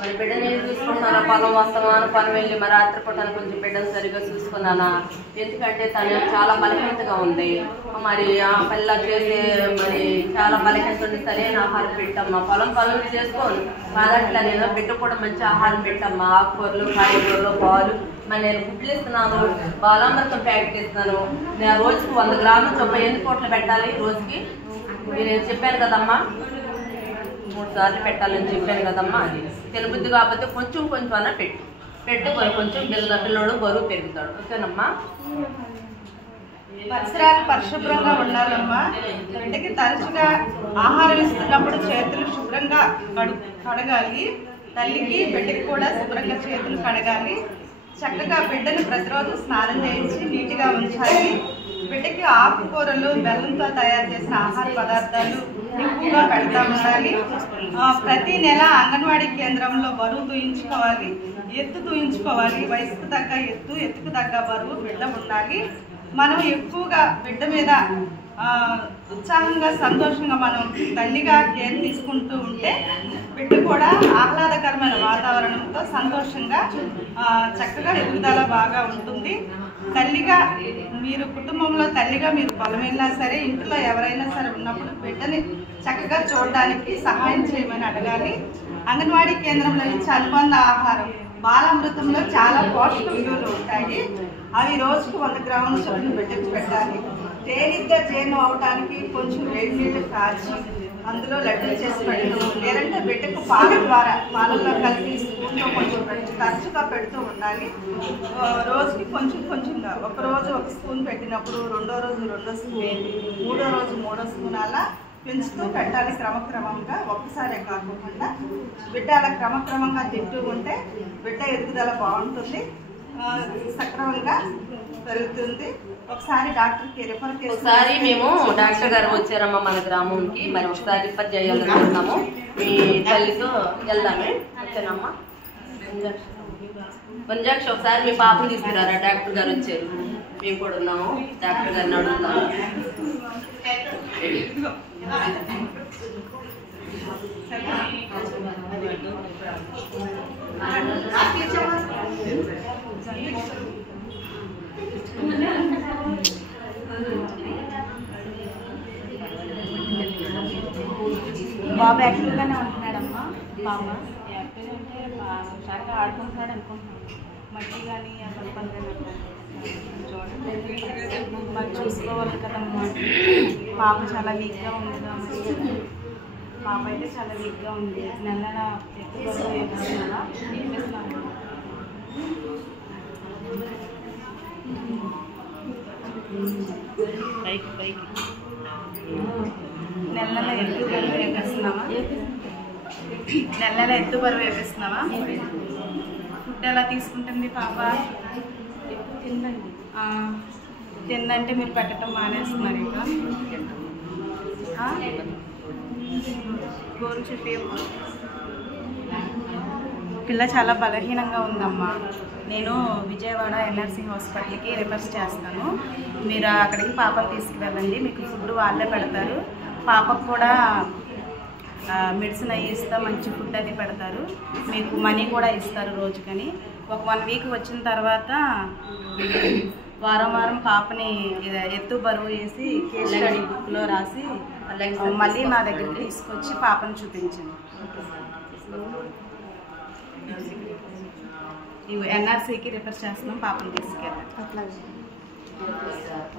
మరి బిడ్డని చూసుకుంటున్నారా? పొలం వస్తామా పని వెళ్ళి మరి రాత్రిపూట కొంచెం బిడ్డను సరిగ్గా చూసుకున్నానా? ఎందుకంటే తను చాలా బలహీనతగా ఉంది. మరి ఆ పిల్ల చేసే మరి చాలా బలహీనత ఉంది. సరైన ఆహారం పెట్టమ్మా. పొలం పనులు చేసుకోను కాదట్లా, నేను బిడ్డ కూడా మంచి ఆహారం పెట్టమ్మా. ఆకుకూరలు, కాయగూరలు, పాలు. మరి నేను గుడ్లు ఇస్తున్నాను, బాలామృతం ప్యాకెట్ ఇస్తున్నాను. నేను రోజుకి 100 గ్రాములు చొప్పున 8 పూటలు పెట్టాలి. రోజుకి నేను చెప్పాను కదమ్మా, 3 సార్లు పెట్టాలని చెప్పాను కదమ్మా. అది తినబుద్ధి కాకపోతే కొంచెం కొంచెం అన్నా పెట్టి కొంచెం పిల్లడు బరువు పెరుగుతాడు. ఓకేనమ్మా. పరిసరాలు పరిశుభ్రంగా ఉండాలమ్మా. బిడ్డకి తరచుగా ఆహారం ఇస్తున్నప్పుడు చేతులు శుభ్రంగా కడగాలి. తల్లికి బిడ్డకి కూడా శుభ్రంగా చేతులు కడగాలి. చక్కగా బిడ్డని ప్రతిరోజు స్నానం చేయించి నీట్గా ఉంచాలి. బిడ్డకి ఆకుకూరలు, బెల్లంతో తయారు చేసిన ఆహార పదార్థాలు ఎక్కువగా పెడతా ఉండాలి. ప్రతి నెల అంగన్వాడీ కేంద్రంలో బరువు తూయించుకోవాలి, ఎత్తు తూయించుకోవాలి. వయసుకు తగ్గ ఎత్తుకు తగ్గ బరువు బిడ్డ ఉండాలి. మనం ఎక్కువగా బిడ్డ మీద ఉత్సాహంగా సంతోషంగా మనం తల్లిగా కేర్ తీసుకుంటూ ఉంటే బిడ్డ కూడా ఆహ్లాదకరమైన వాతావరణంతో సంతోషంగా చక్కగా ఎదుగుదల బాగా ఉంటుంది. తల్లిగా మీరు కుటుంబంలో తల్లిగా మీరు పొలం వెళ్ళినా సరే, ఇంట్లో ఎవరైనా సరే ఉన్నప్పుడు బిడ్డని చక్కగా చూడడానికి సహాయం చేయమని అడగాలి. అంగన్వాడీ కేంద్రంలో ఇచ్చే అనుబంధ ఆహారం బాలామృతంలో చాలా పోషక విలువలు ఉంటాయి. అవి రోజుకు 100 గ్రాముల చొప్పున బిడ్డకు పెట్టాలి. తేలిగ్గా జీర్ణం అవడానికి కొంచెం వేడి నీళ్ళు కాచి అందులో లడ్డూలు చేసి పెట్టడం, లేదంటే బిడ్డకు పాలల్లో కలిపి స్పూన్తో కొంచెం తరచుగా పెడుతూ ఉండాలి. రోజుకి కొంచెంగా ఒకరోజు 1 స్పూన్ పెట్టినప్పుడు 2వ రోజు 2 స్పూన్, 3వ రోజు 3 స్పూన్ అలా పెంచుతూ పెట్టాలి. క్రమక్రమంగా ఒక్కసారే కాకుండా బిడ్డ అలా క్రమక్రమంగా తింటూ ఉంటే బిడ్డ ఎదుగుదల బాగుంటుంది, సక్రమంగా పెరుగుతుంది. ఒకసారి డాక్టర్కి రిఫర్ చేసి ఒకసారి మేము డాక్టర్ గారు వచ్చారమ్మా మన గ్రామంకి. మరి ఒకసారి రిఫర్ చేయాలనుకుంటున్నాము. మీ తల్లితో వెళ్దామే. వచ్చానమ్మా మంజాక్ష, ఒకసారి మీ పాపను తీసుకురారా. డాక్టర్ గారు వచ్చారు, మేము కూడా ఉన్నాము. డాక్టర్ గారిని అడుగుతాము. బాబు యాక్టివ్గానే ఉంటున్నాడమ్మా. పాప యాక్టివ్ అంటే హుషారుగా ఆడుకుంటున్నాడు అనుకుంటున్నాను. మట్టి కానీ మరి చూసుకోవాలి కదమ్మా. పాప చాలా వీక్గా ఉంది. పాప అయితే చాలా వీక్గా ఉంది. నెల ఎక్కువ వేపిస్తున్నాను. నెల ఎత్తు బరువు వేపిస్తున్నావా? నెల ఎత్తు బరువు వేపిస్తున్నావా? ఫుడ్ ఎలా తీసుకుంటుంది పాప? తిందంటే మీరు పెట్టడం మానేస్తున్నారు. ఇంకా గోరు చుట్టూ పిల్ల చాలా బలహీనంగా ఉందమ్మా. నేను విజయవాడ ఎన్ఆర్సీ హాస్పిటల్కి రిఫర్ చేస్తాను. మీరు అక్కడికి పాపను తీసుకువెళ్ళండి. మీకు ఫుడ్ వాళ్ళే పెడతారు. పాపకు కూడా మెడిసిన్ అవి ఇస్తా, మంచి ఫుడ్ అది పెడతారు. మీకు మనీ కూడా ఇస్తారు రోజుకని. ఒక 1 వీక్ వచ్చిన తర్వాత వారం పాపని ఎత్తు బరువు వేసి కేస్ స్టడీ బుక్లో రాసి మళ్ళీ మా దగ్గరికి తీసుకొచ్చి పాపను చూపించండి. ఎన్ఆర్సీకి రిఫర్ చేస్తున్నాం. పాపను తీసుకెళ్ళండి.